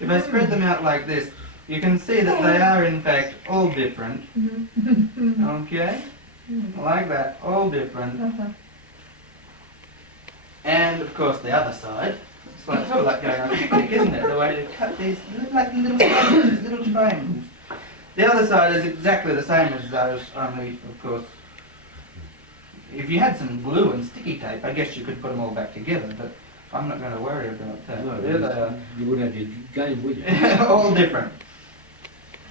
If I spread them out like this, you can see that they are in fact all different. Okay? Like that, all different. And of course the other side, it's like sort of like going on a picnic, isn't it? The way to cut these like little triangles, little triangles. The other side is exactly the same as those, only of course, if you had some glue and sticky tape, I guess you could put them all back together, but I'm not going to worry about that. No, There they are. you wouldn't have your game, would you? All different.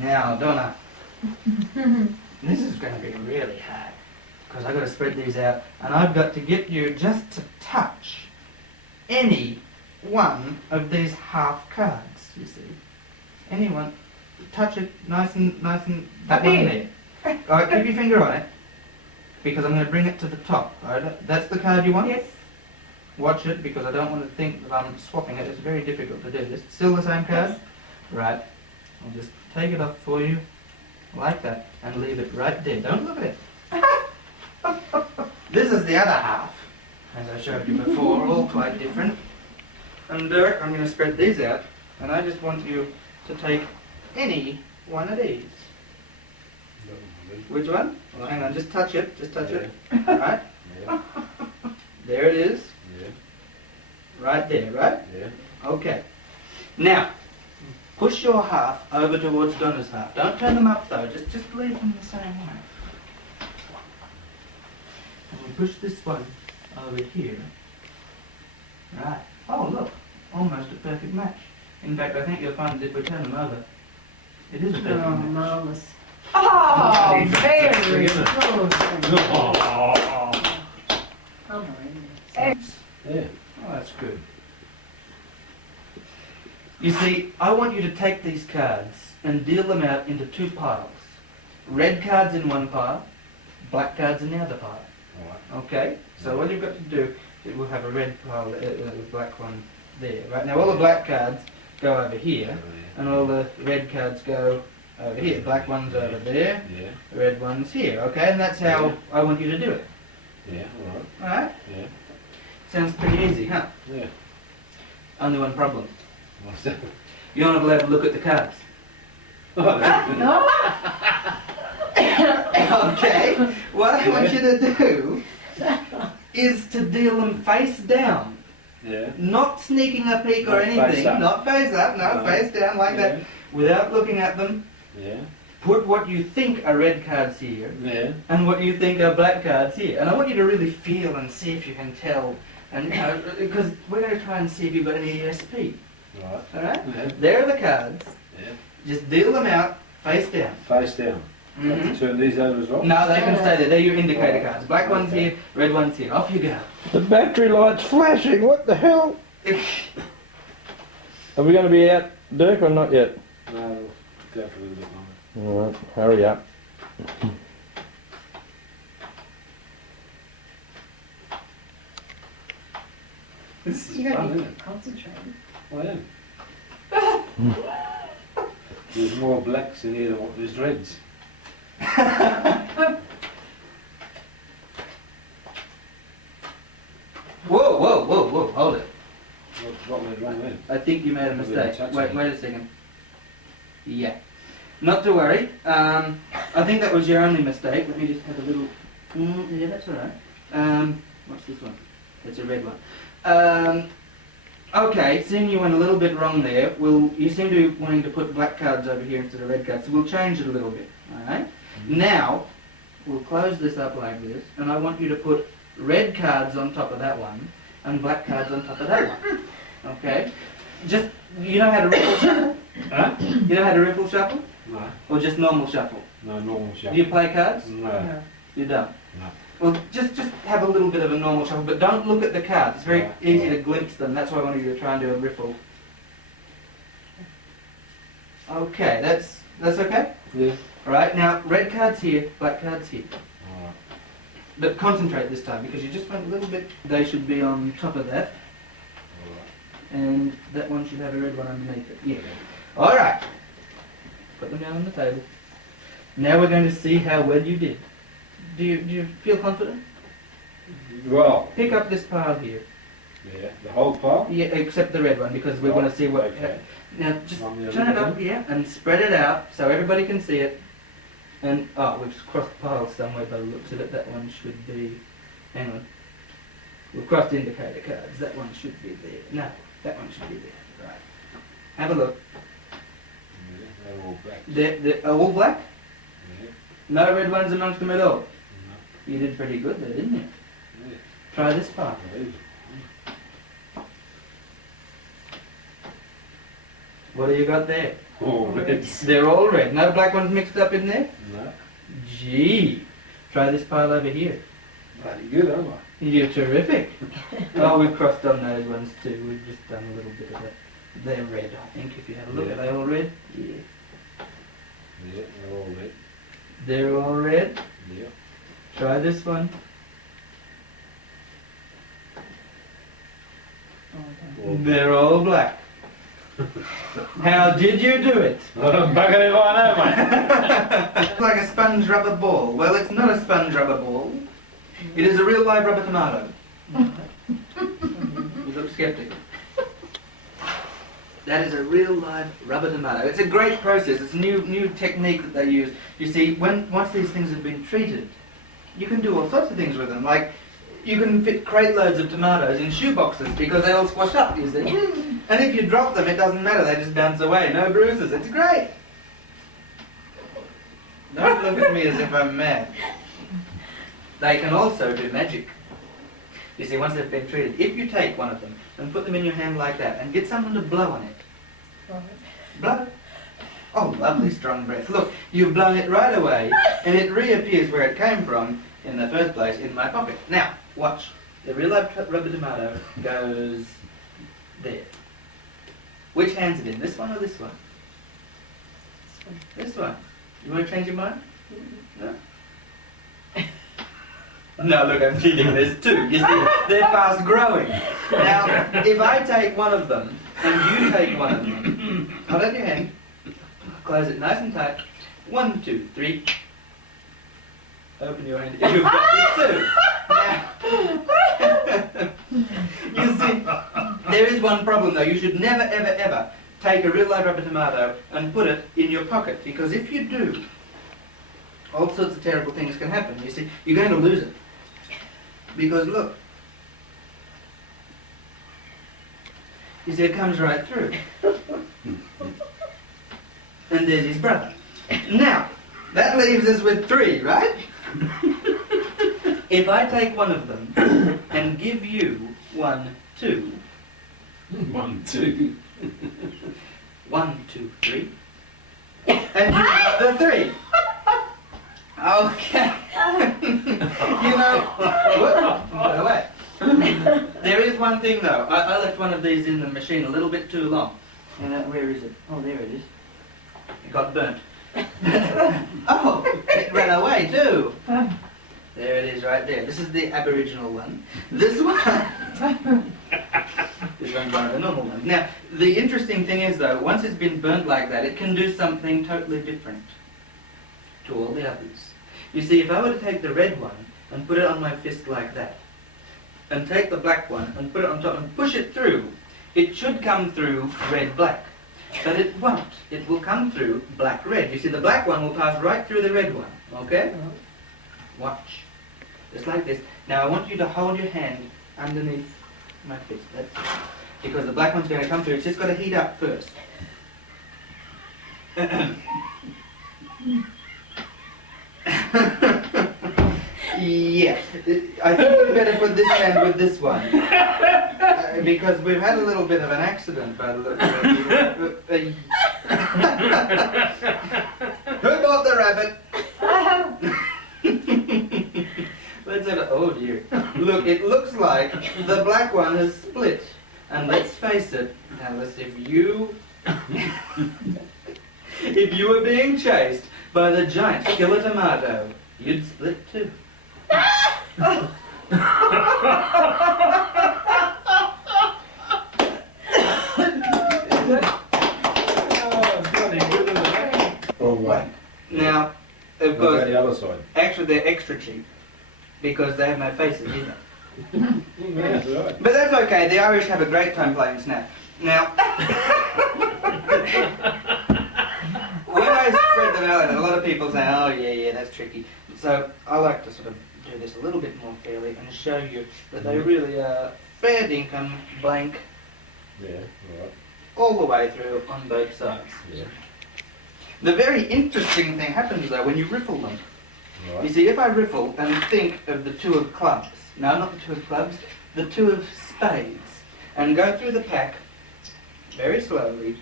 Now, Donna, this is going to be really hard because I've got to spread these out and I've got to get you just to touch any one of these half cards, you see. Any one. Touch it nice and that one there. Alright, keep your finger on it because I'm going to bring it to the top. Alright, that's the card you want? Yes. Watch it because I don't want to think that I'm swapping it. It's very difficult to do this. Still the same card? Yes. Right. I'll just take it off for you like that and leave it right there. Don't look at it. This is the other half, as I showed you before, all quite different. And Dirk, I'm going to spread these out and I just want you to take any one of these. Which one? Well, hang on, just touch it, Right? Yeah. There it is. Yeah. Right there, right? Yeah. Okay. Now, push your half over towards Donna's half. Don't turn them up though, just leave them the same way. And we push this one over here. Right. Oh look, almost a perfect match. In fact, I think you'll find that if we turn them over, it is a perfect Oh, match. marvelous. Oh, very good. Oh. Yeah. Oh, that's good. You see, I want you to take these cards and deal them out into two piles. Red cards in one pile, black cards in the other pile. Alright. Okay? So all you've got to do is we'll have a red pile, a black one there. Right, now all the black cards go over here, and all the red cards go over here. Black one's over there, Yeah. the red one's here, okay? And that's how I want you to do it. Yeah, alright. Alright? Yeah. Sounds pretty easy, huh? Yeah. Only one problem. What's that? You're not allowed to look at the cards. No? Okay, what I want you to do is to deal them face down. Yeah. Not sneaking a peek or Not anything, face up. not face up, no, No. face down like that, without looking at them. Yeah. Put what you think are red cards here, Yeah. and what you think are black cards here. And I want you to really feel and see if you can tell, and because we're going to try and see if you've got any ESP. Right. Alright? Yeah. There are the cards. Yeah. Just deal them out face down. Face down. Mhm. Turn these over as well? No, they can stay there. They're your indicator cards. Black one's Okay. here, red one's here. Off you go. The battery light's flashing, what the hell? Are we going to be out, Dirk, or not yet? No, we'll go for a little bit longer. Alright, hurry up. This is You gotta fun, be isn't it? concentrated. I am. There's more blacks in here than what there's reds. Whoa, whoa, whoa, whoa, hold it. What went wrong then? I think you made a We didn't mistake. touch Wait, it. wait a second. Yeah. Not to worry. I think that was your only mistake. Let me just have a little... yeah, that's alright. What's this one? It's a red one. Okay, seeing you went a little bit wrong there, you seem to be wanting to put black cards over here instead of red cards, so we'll change it a little bit, alright? Now, we'll close this up like this, and I want you to put red cards on top of that one, and black cards on top of that one, okay? Just, you know how to riffle shuffle? Huh? You know how to riffle shuffle? No. Or just normal shuffle? No normal Do shuffle. you play cards? No. You don't? No. Well, just have a little bit of a normal shuffle, but don't look at the cards. It's very Right, easy right. to glimpse them. That's why I wanted you to try and do a riffle. Okay, that's okay? Yeah. Alright, now red cards here, black cards here. Alright. But concentrate this time because you just went a little bit. They should be on top of that, Alright. and that one should have a red one underneath it. Yeah. Alright. Put them down on the table. Now we're going to see how well you did. Do you feel confident? Well, Pick up this pile here. Yeah, the whole pile? Yeah, except the red one because we want to see what. Okay. Now just On the turn it other up here and spread it out so everybody can see it. And oh, we've crossed piles somewhere by the looks of it. That one should be. Hang on. We've crossed indicator cards. That one should be there. No, that one should be there. Right. Have a look. Yeah, they're all black. They're all black. Yeah. No red ones amongst them at all. No. You did pretty good there, didn't you? Yeah. Try this part. These. What do you got there? All reds. They're all red. No black ones mixed up in there? No. Gee. Try this pile over here. Bloody good, aren't I? You're terrific. Oh, we've crossed on those ones too. We've just done a little bit of that. They're red, I think, if you have a look. Yeah. Are they all red? Yeah. Yeah, they're all red. They're all red. Yeah. Try this one. All black. They're all black. How did you do it? I'm bugging it right now, mate. It's like a sponge rubber ball. Well, it's not a sponge rubber ball. It is a real live rubber tomato. You look skeptical. That is a real live rubber tomato. It's a great process. It's a new technique that they use. You see, once these things have been treated, you can do all sorts of things with them. Like, you can fit crate loads of tomatoes in shoe boxes because they all squash up, you see. And if you drop them, it doesn't matter. They just bounce away. No bruises. It's great. Don't look at me as if I'm mad. They can also do magic. You see, once they've been treated, if you take one of them and put them in your hand like that and get someone to blow on it. Blow. Oh, lovely strong breath. Look, you've blown it right away and it reappears where it came from in the first place in my pocket. Now, watch. The real live rubber tomato goes there. Which hand's it in? This one or this one? This one. You want to change your mind? No? No, look, I'm cheating. There's two. You see, they're fast growing. Now, if I take one of them and you take one of them, hold up your hand, close it nice and tight. 1, 2, 3. Open your hand. You've got the two. Now, you see, there is one problem though. You should never, ever, ever take a real live rubber tomato and put it in your pocket, because if you do, all sorts of terrible things can happen. You see, you're going to lose it. Because look, you see, it comes right through. And there's his brother. Now, that leaves us with 3, right? If I take one of them and give you 1, 2. 1, 2. 1, 2, 3. And you got the 3. Okay. You know, what? By the way, there is one thing though. I left one of these in the machine a little bit too long. And where is it? Oh, there it is. It got burnt. Oh, it ran away too. There it is right there. This is the Aboriginal one. This one... This one's one of the normal ones. Now, the interesting thing is though, once it's been burnt like that, it can do something totally different to all the others. You see, if I were to take the red one and put it on my fist like that, and take the black one and put it on top and push it through, it should come through red-black. But it won't. It will come through black-red. You see, the black one will pass right through the red one, okay? Watch. Just like this. Now I want you to hold your hand underneath my fist. That's it. Because the black one's going to come through. It's just got to heat up first. Yeah, I think we better put this hand with this one. Because we've had a little bit of an accident by the look of it. Who bought the rabbit? Let's have a, oh dear. Look, it looks like the black one has split. And let's face it, now let's, if you were being chased by the giant killer tomato, you'd split too. Wrong way. Now, of What about course, the other side? actually they're extra cheap because they have no faces either. That's right. But that's okay, the Irish have a great time playing snap. Now, when I spread them out, a lot of people say, oh yeah, that's tricky. So I like to sort of do this a little bit more fairly and show you that they really are fair dinkum, blank, Yeah, right. all the way through on both sides. Yeah, The very interesting thing happens though when you riffle them. You right. see, if I riffle and think of the two of clubs, no, not the two of clubs, the two of spades, and go through the pack very slowly,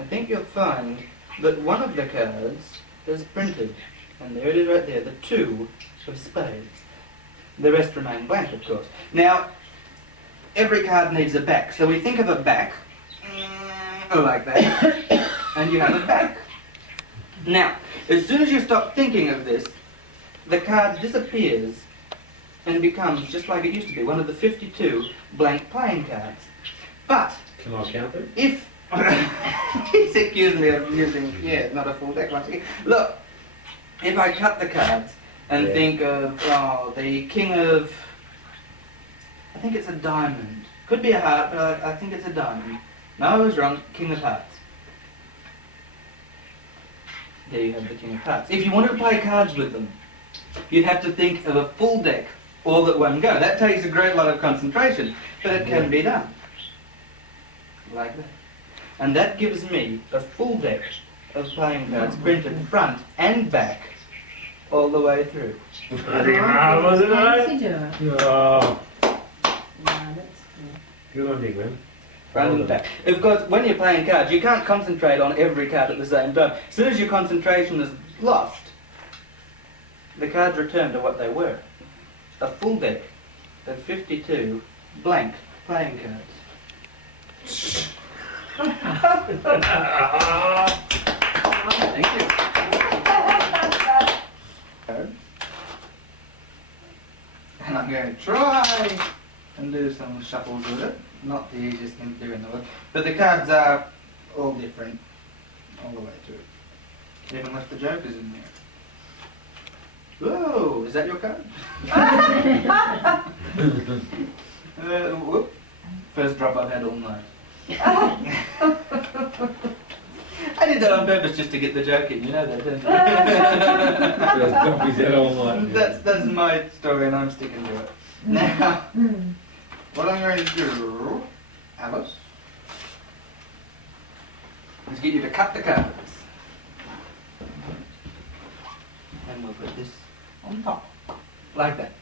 I think you'll find that one of the cards is printed, and there it is right there, the two of spades. The rest remain blank, of course. Now, every card needs a back, so we think of a back, like that, and you have a back. Now, as soon as you stop thinking of this, the card disappears and becomes, just like it used to be, one of the 52 blank playing cards. But, Can I count them? if... he's accused me of using, not a full deck once again. Look, if I cut the cards and Yeah. think of, the king of... I think it's a diamond. Could be a heart, but I think it's a diamond. No, I was wrong. King of hearts. There you have the king of hearts. If you wanted to play cards with them, you'd have to think of a full deck all at one go. That takes a great lot of concentration, but it can be done. Like that. And that gives me a full deck of playing cards printed front and back all the way through. Bloody marvellous, isn't Fancy it? doing. Oh, Yeah, that's good on you, man. Front and back. Of course, when you're playing cards, you can't concentrate on every card at the same time. As soon as your concentration is lost, the cards return to what they were. A full deck of 52 blank playing cards. Thank you. And I'm going to try and do some shuffles with it. Not the easiest thing to do in the world. But the cards are all different all the way through. Even left the jokers in there. Whoa, is that your card? Whoop. First drop I've had all night. I did that on purpose just to get the joke in, you know that, don't you? There's copies there all night. That's my story and I'm sticking to it. Now, what I'm going to do, Alice, is get you to cut the cards. And we'll put this on top, like that.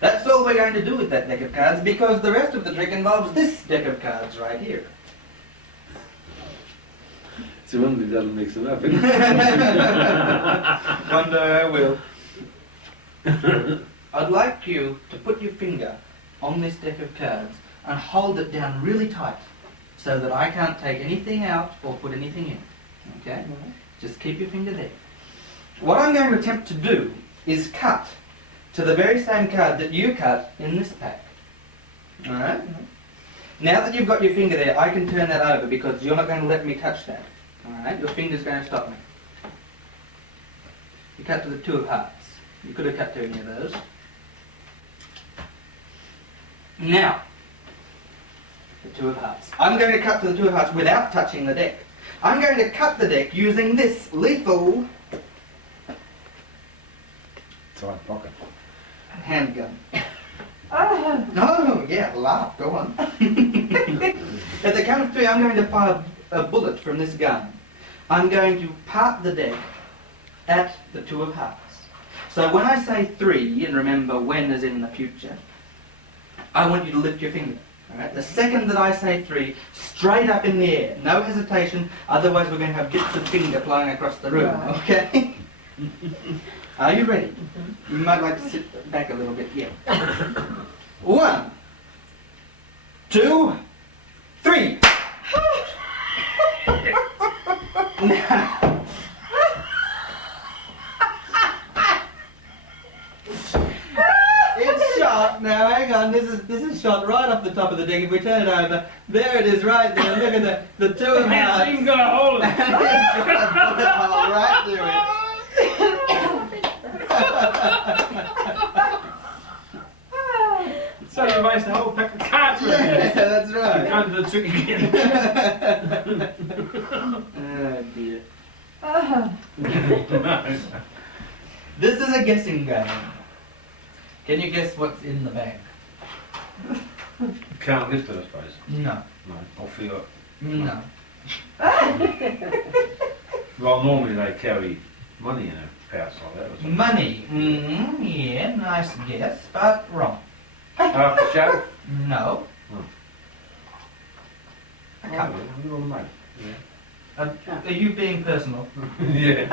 That's all we're going to do with that deck of cards because the rest of the trick involves this deck of cards right here. So one of that'll mix it up, isn't One day I will. I'd like you to put your finger on this deck of cards and hold it down really tight so that I can't take anything out or put anything in. Okay? Just keep your finger there. What I'm going to attempt to do is cut to the very same card that you cut in this pack. Alright? Now that you've got your finger there, I can turn that over because you're not going to let me touch that. Alright? Your finger's going to stop me. You cut to the two of hearts. You could have cut to any of those. Now, the two of hearts. I'm going to cut to the two of hearts without touching the deck. I'm going to cut the deck using this lethal Tight pocket. handgun. Oh. No, yeah, laugh, go on. At the count of three, I'm going to fire a bullet from this gun. I'm going to part the deck at the two of hearts. So when I say three, and remember when is in the future, I want you to lift your finger. All right? The second that I say three, straight up in the air, no hesitation, otherwise we're going to have bits of finger flying across the room, Right. okay? Are you ready? You might like to sit back a little bit, yeah. 1, 2, 3. Now, it's shot. Now hang on, this is shot right off the top of the deck. If we turn it over, there it is right there. Look at the two of hearts. You got a hole in it. Right through it. So you waste the whole pack of cards with Yeah, it. that's You right. can't do the trick again. Oh dear. Oh. No. This is a guessing game. Can you guess what's in the bag? Can't lift it, I suppose. No. No. I'll feel it. No. Well, normally they carry money in a pouch like that or something. Money. Yeah, nice guess, but wrong. Half the show? No. A Oh, cup. yeah, a little mate. Are you being personal? Yeah.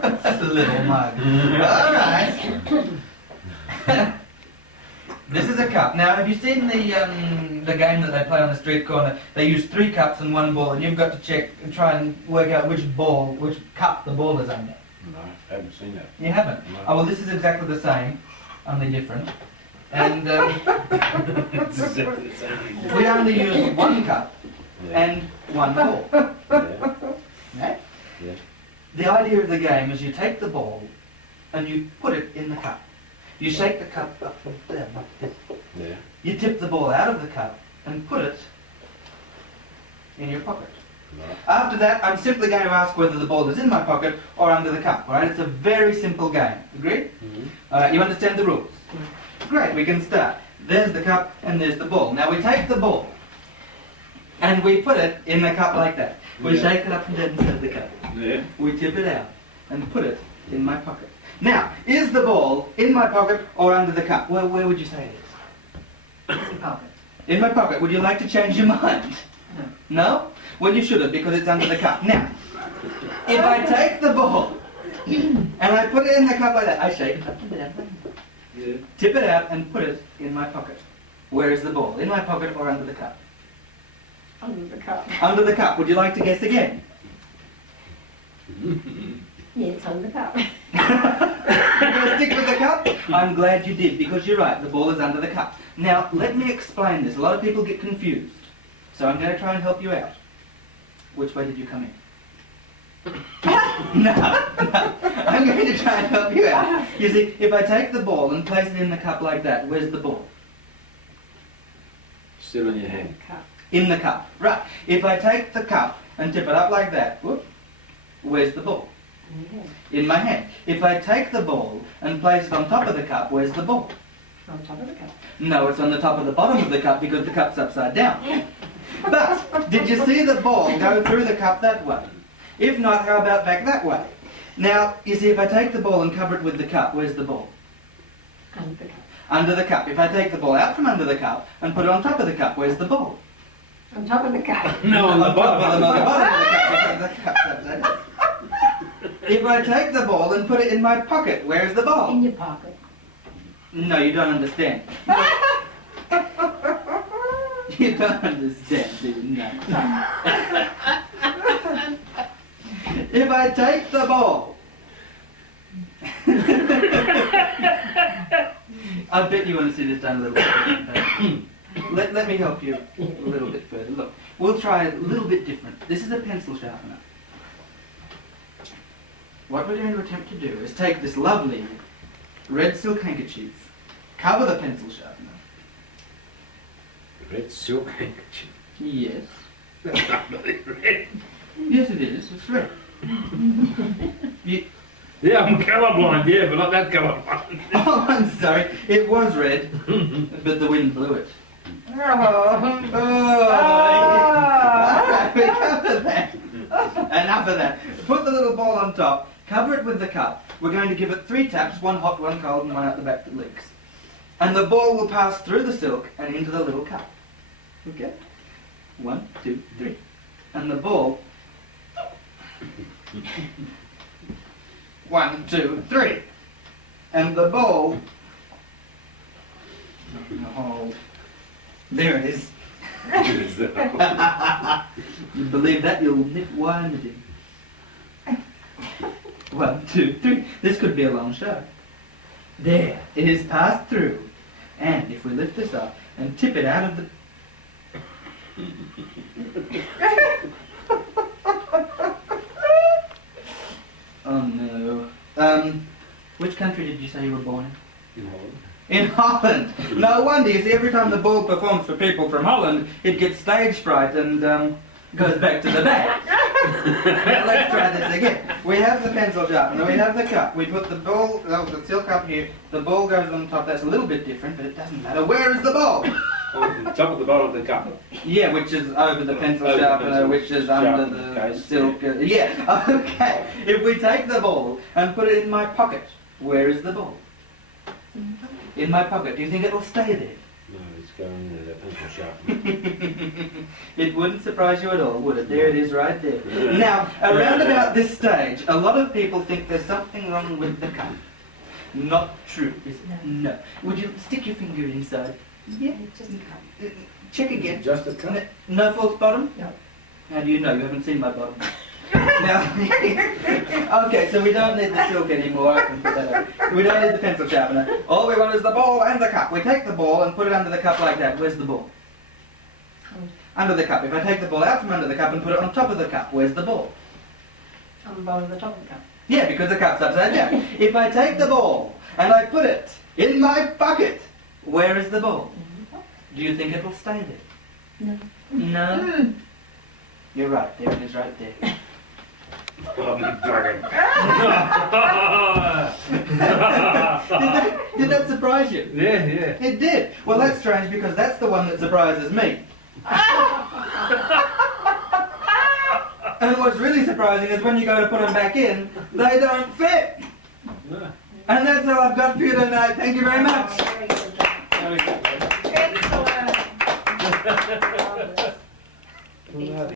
That's a little mug. Alright. This is a cup. Now, have you seen the game that they play on the street corner? They use 3 cups and 1 ball, and you've got to check and try and work out which cup the ball is under. No, I haven't seen that. You haven't? No. Oh, well, this is exactly the same, only different. And It's exactly the same thing. we only use 1 cup Yeah. and 1 ball. Yeah. Right? Yeah. The idea of the game is you take the ball and you put it in the cup. You shake the cup up and down like this. Yeah. You tip the ball out of the cup and put it in your pocket. Right. After that, I'm simply going to ask whether the ball is in my pocket or under the cup. All right? It's a very simple game. Agreed? Mm-hmm. All right, you understand the rules? Great, we can start. There's the cup and there's the ball. Now we take the ball and we put it in the cup like that. We Yeah. shake it up and down inside the cup. Yeah. We tip it out and put it in my pocket. Now, is the ball in my pocket or under the cup? Well, where would you say it is? In your pocket. In my pocket. Would you like to change your mind? No? Well, you shouldn't, because it's under the cup. Now, if I take the ball and I put it in the cup like that, I shake it up and down, Yeah. tip it out and put it in my pocket. Where is the ball? In my pocket or under the cup? Under the cup. Under the cup. Would you like to guess again? Yeah, it's under the cup. You're going to stick with the cup? I'm glad you did, because you're right, the ball is under the cup. Now, let me explain this. A lot of people get confused. So I'm going to try and help you out. Which way did you come in? No. I'm going to try and help you out. You see, if I take the ball and place it in the cup like that, where's the ball? Still in your hand. Cup. In the cup. Right. If I take the cup and tip it up like that, whoop, where's the ball? Yeah. In my hand. If I take the ball and place it on top of the cup, where's the ball? On top of the cup. No, it's on the top of the bottom of the cup because the cup's upside down. But, did you see the ball go through the cup that way? If not, how about back that way? Now, you see, if I take the ball and cover it with the cup, where's the ball? Under the cup. Under the cup. If I take the ball out from under the cup and put it on top of the cup, where's the ball? On top of the cup. No, on the bottom. On the bottom of the cup because the cup's upside down. If I take the ball and put it in my pocket, where's the ball? In your pocket. No, you don't understand. You don't understand, do you? No. If I take the ball, I bet you want to see this done a little bit different. Let me help you a little bit further. Look, we'll try a little bit different. This is a pencil sharpener. What we're going to attempt to do is take this lovely red silk handkerchief, cover the pencil sharpener. Red silk handkerchief. Yes. That's not really red. Yes, it is. It's red. You, Yeah, I'm colourblind, yeah, but not that colourblind. oh, I'm sorry. It was red, but the wind blew it. Oh. Oh, alright, we cover that. Enough of that. Put the little ball on top, cover it with the cup. We're going to give it 3 taps, 1 hot, 1 cold, and 1 out the back that leaks. And the ball will pass through the silk and into the little cup. Okay? 1, 2, 3. And the ball... 1, 2, 3. And the ball... Oh, there it is. You believe that, you'll nip wire knitting. 1, 2, 3. This could be a long show. There, it is passed through. And if we lift this up and tip it out of the... Oh no. Which country did you say you were born In Holland. In Holland. No wonder, you see, every time the ball performs for people from Holland, it gets stage fright and goes back to the back. Let's try this again. We have the pencil sharpener, we have the cup. We put the ball, the silk up here, the ball goes on top. That's a little bit different, but it doesn't matter. Where is the ball? On the top of the bottom of the cup. Yeah, which is over the pencil Over the sharpener, pencil which is under the case, silk. Yeah, okay. If we take the ball and put it in my pocket, where is the ball? In my pocket. Do you think it'll stay there? No, it's going in the pencil sharpener. It wouldn't surprise you at all, would it? There it is right there. Now, around about this stage, a lot of people think there's something wrong with the cup. Not true, is it? No. Would you stick your finger inside? Yeah. Just a cup. Check again. Just a cup. No false bottom? No. How do you know? You haven't seen my bottom. Now, okay, so we don't need the silk anymore. I can put that up. We don't need the pencil sharpener. All we want is the ball and the cup. We take the ball and put it under the cup like that. Where's the ball? Under the cup. If I take the ball out from under the cup and put it on top of the cup, where's the ball? On the bottom of the top of the cup. Yeah, because the cup's upside down. If I take the ball and I put it in my bucket, where is the ball? Do you think it'll stay there? No. No? You're right. There it is right there. Dragon. Did that surprise you? Yeah, yeah. It did. Well, that's strange because that's the one that surprises me. And what's really surprising is when you go to put them back in, they don't fit. No. And that's all I've got for you tonight. Thank you very much. Very good job. Very good. Excellent. Marvellous. Well,